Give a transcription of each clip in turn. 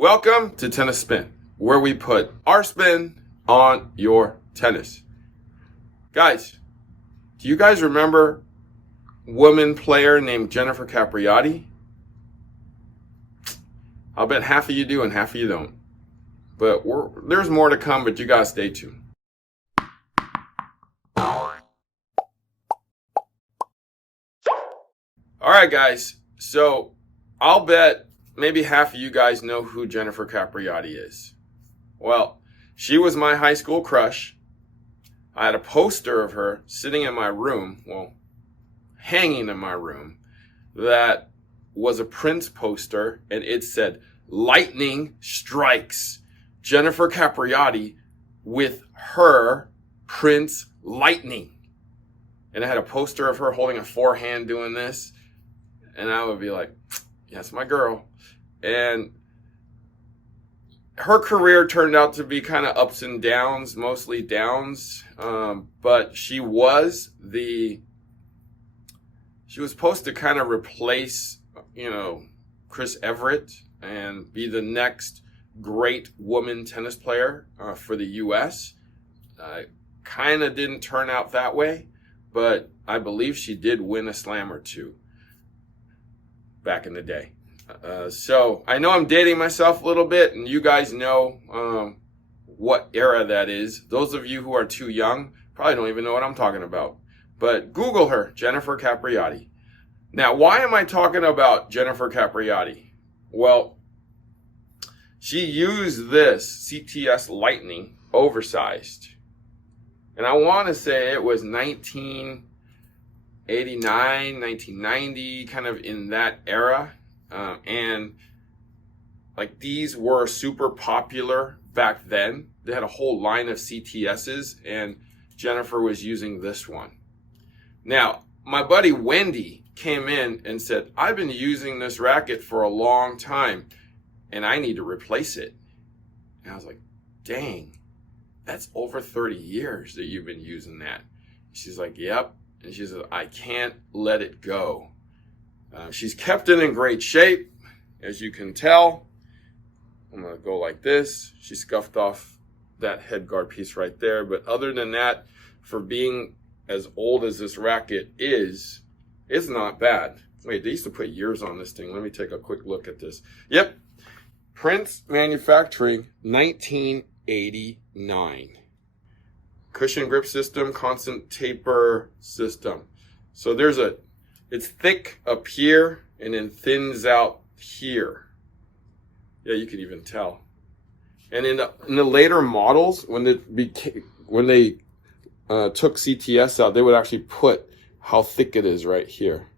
Welcome to Tennis Spin, where we put our spin on your tennis. Guys, do you guys remember woman player named Jennifer Capriati? I'll bet half of you do and half of you don't. But there's more to come, but you gotta stay tuned. Alright guys, so I'll bet maybe half of you guys know who Jennifer Capriati is. Well, she was my high school crush. I had a poster of her sitting in my room, well, hanging in my room, that was a Prince poster, and it said, "Lightning strikes Jennifer Capriati with her Prince Lightning." And I had a poster of her holding a forehand doing this, and I would be like, yes, my girl. And her career turned out to be kind of ups and downs, mostly downs. But she was supposed to kind of replace, Chris Everett and be the next great woman tennis player for the U.S. Kind of didn't turn out that way, but I believe she did win a slam or two back in the day. So I know I'm dating myself a little bit, and you guys know what era that is. Those of you who are too young probably don't even know what I'm talking about. But Google her, Jennifer Capriati. Now, why am I talking about Jennifer Capriati? Well, she used this CTS Lightning Oversized. And I want to say it was 1989, 1990, kind of in that era. And like these were super popular back then. They had a whole line of CTSs, and Jennifer was using this one. Now, my buddy Wendy came in and said, "I've been using this racket for a long time, and I need to replace it." And I was like, dang, that's over 30 years that you've been using that. She's like, yep. And she said, I can't let it go. She's kept it in great shape, as you can tell. I'm going to go like this. She scuffed off that head guard piece right there. But other than that, for being as old as this racket is, it's not bad. Wait, they used to put years on this thing. Let me take a quick look at this. Yep. Prince Manufacturing, 1989. Cushion grip system, constant taper system. So it's thick up here and then thins out here. Yeah, you can even tell. And in the later models, when they took CTS out, they would actually put how thick it is right here.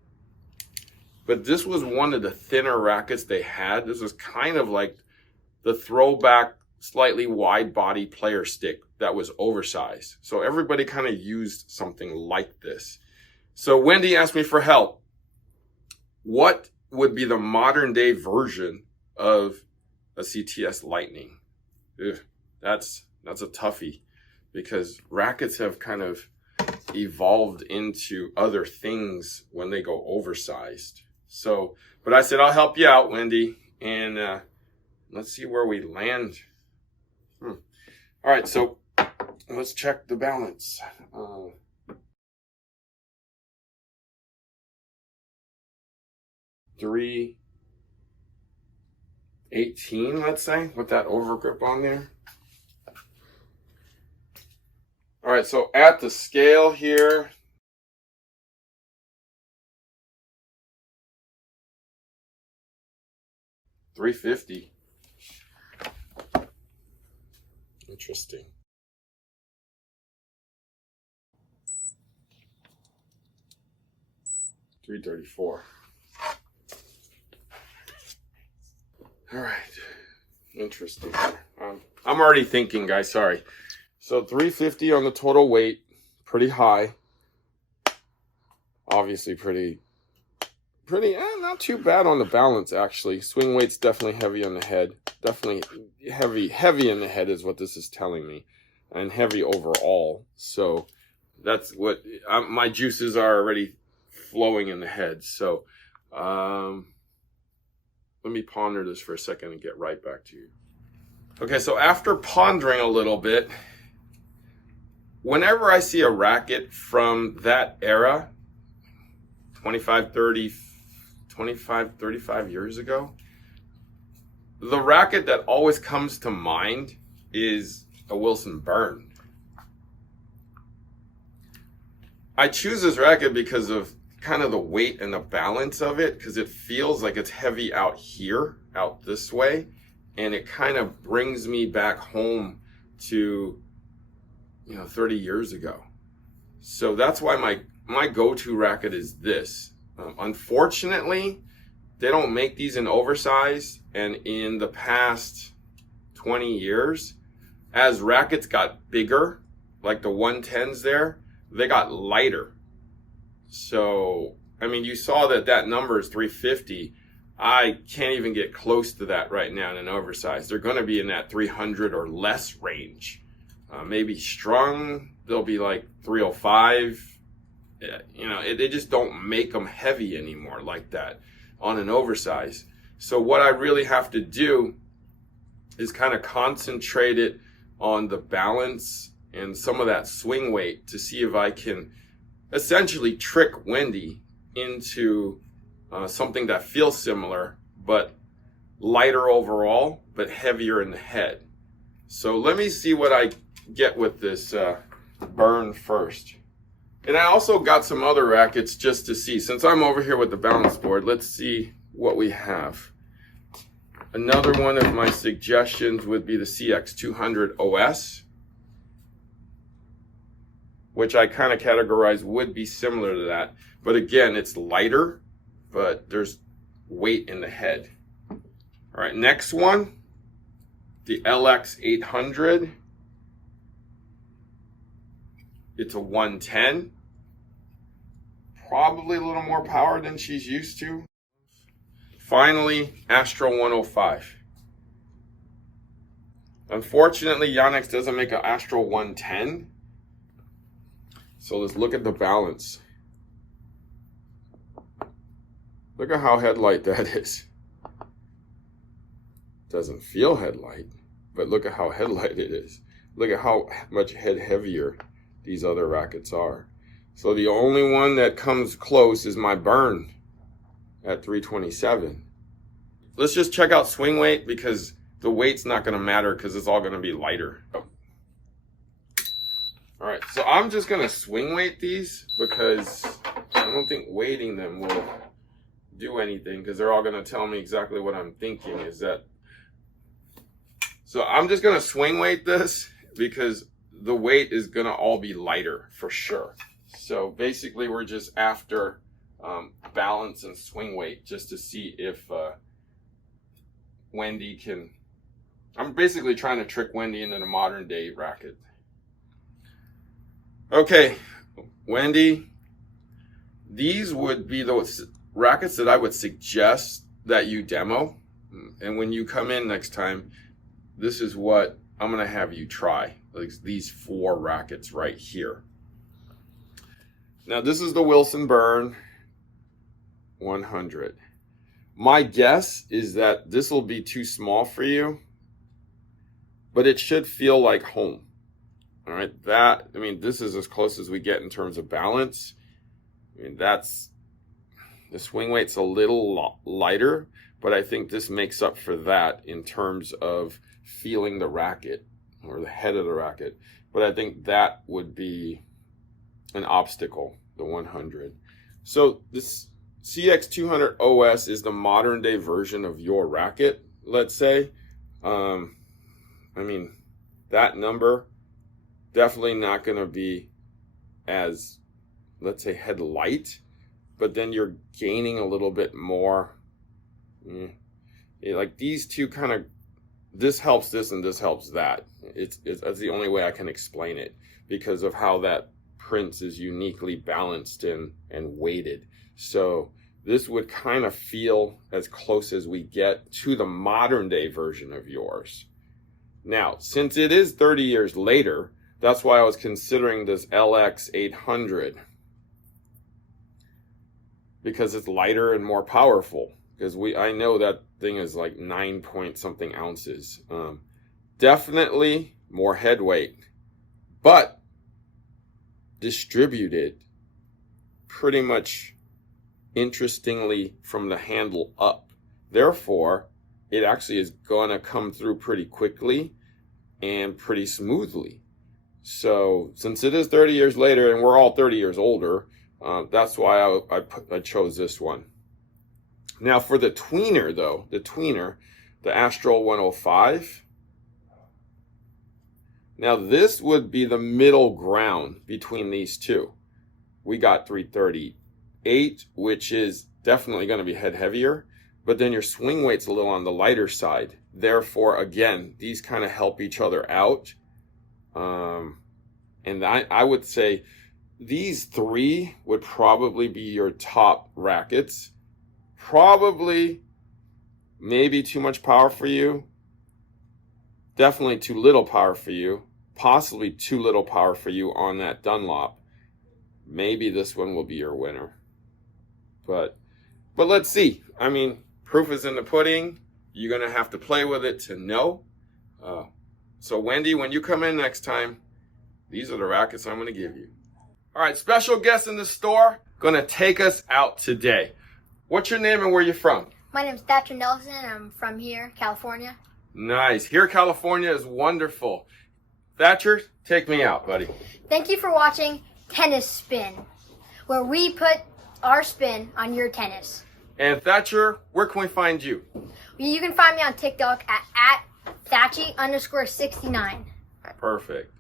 But this was one of the thinner rackets they had. This was kind of like the throwback, slightly wide body player stick that was oversized. So everybody kind of used something like this. So Wendy asked me for help. What would be the modern day version of a CTS Lightning? That's a toughie, because rackets have kind of evolved into other things when they go oversized. So, but I said, I'll help you out, Wendy, and let's see where we land. All right, so let's check the balance. 318, let's say, with that overgrip on there. All right, so at the scale here, $350. Interesting. $334. All right, interesting. I'm already thinking, guys. Sorry. So $350 on the total weight, pretty high. Obviously, pretty. Not too bad on the balance, actually. Swing weight's definitely heavy on the head. Definitely heavy in the head is what this is telling me, and heavy overall. So that's what my juices are already flowing in the head. So let me ponder this for a second and get right back to you. Okay, so after pondering a little bit, whenever I see a racket from that era, 25, 35 years ago, the racket that always comes to mind is a Wilson Burn. I choose this racket because of kind of the weight and the balance of it, because it feels like it's heavy out here, out this way, and it kind of brings me back home to, 30 years ago. So that's why my go-to racket is this. Unfortunately, they don't make these in oversized, and in the past 20 years, as rackets got bigger, like the 110s there, they got lighter. So, you saw that number is 350. I can't even get close to that right now in an oversized. They're going to be in that 300 or less range. Maybe strung, they'll be like 305. They just don't make them heavy anymore like that on an oversized. So what I really have to do is kind of concentrate it on the balance and some of that swing weight to see if I can essentially trick Wendy into something that feels similar, but lighter overall, but heavier in the head. So let me see what I get with this Burn first. And I also got some other rackets just to see. Since I'm over here with the balance board, let's see what we have. Another one of my suggestions would be the CX200 OS, which I kind of categorize would be similar to that. But again, it's lighter, but there's weight in the head. All right, next one, the LX800. It's a 110. Probably a little more power than she's used to. Finally, Astro 105. Unfortunately, Yonex doesn't make an Astro 110. So let's look at the balance. Look at how headlight that is. Doesn't feel headlight, but look at how headlight it is. Look at how much head heavier these other rackets are. So the only one that comes close is my Burn at 327. Let's just check out swing weight, because the weight's not going to matter because it's all going to be lighter. All right, so I'm just going to swing weight these because I don't think weighting them will do anything, because they're all going to tell me exactly what I'm thinking is that. So I'm just going to swing weight this because the weight is going to all be lighter for sure. So basically we're just after balance and swing weight just to see if Wendy can. I'm basically trying to trick Wendy into the modern day racket. Okay, Wendy, these would be those rackets that I would suggest that you demo. And when you come in next time, this is what I'm going to have you try. Like these 4 rackets right here. Now this is the Wilson Burn 100. My guess is that this will be too small for you, but it should feel like home. All right, this is as close as we get in terms of balance. That's, the swing weight's a little lighter, but I think this makes up for that in terms of feeling the racket or the head of the racket. But I think that would be an obstacle, the 100. So this CX200 OS is the modern day version of your racket, let's say. That number definitely not going to be as, let's say, head light, but then you're gaining a little bit more. Like these two kind of, this helps this and this helps that. That's the only way I can explain it, because of how that Prince is uniquely balanced and weighted. So this would kind of feel as close as we get to the modern day version of yours. Now, since it is 30 years later, that's why I was considering this LX800, because it's lighter and more powerful because I know that thing is like 9 point something ounces. Definitely more head weight, but distributed pretty much interestingly from the handle up. Therefore, it actually is going to come through pretty quickly and pretty smoothly. So since it is 30 years later and we're all 30 years older, that's why I chose this one. Now for the tweener though, the Astral 105. Now this would be the middle ground between these two. We got 338, which is definitely going to be head heavier, but then your swing weight's a little on the lighter side. Therefore, again, these kind of help each other out. And I would say these three would probably be your top rackets. Probably maybe too much power for you. Definitely too little power for you. Possibly too little power for you on that Dunlop. Maybe this one will be your winner. But let's see. I mean, proof is in the pudding. You're going to have to play with it to know. So Wendy, when you come in next time, these are the rackets I'm going to give you. All right, special guest in the store going to take us out today. What's your name and where you from? My name's Thatcher Nelson. I'm from here, California. Nice. Here, California is wonderful. Thatcher, take me out, buddy. Thank you for watching Tennis Spin, where we put our spin on your tennis. And Thatcher, where can we find you? You can find me on TikTok at Thatchy_69. Perfect.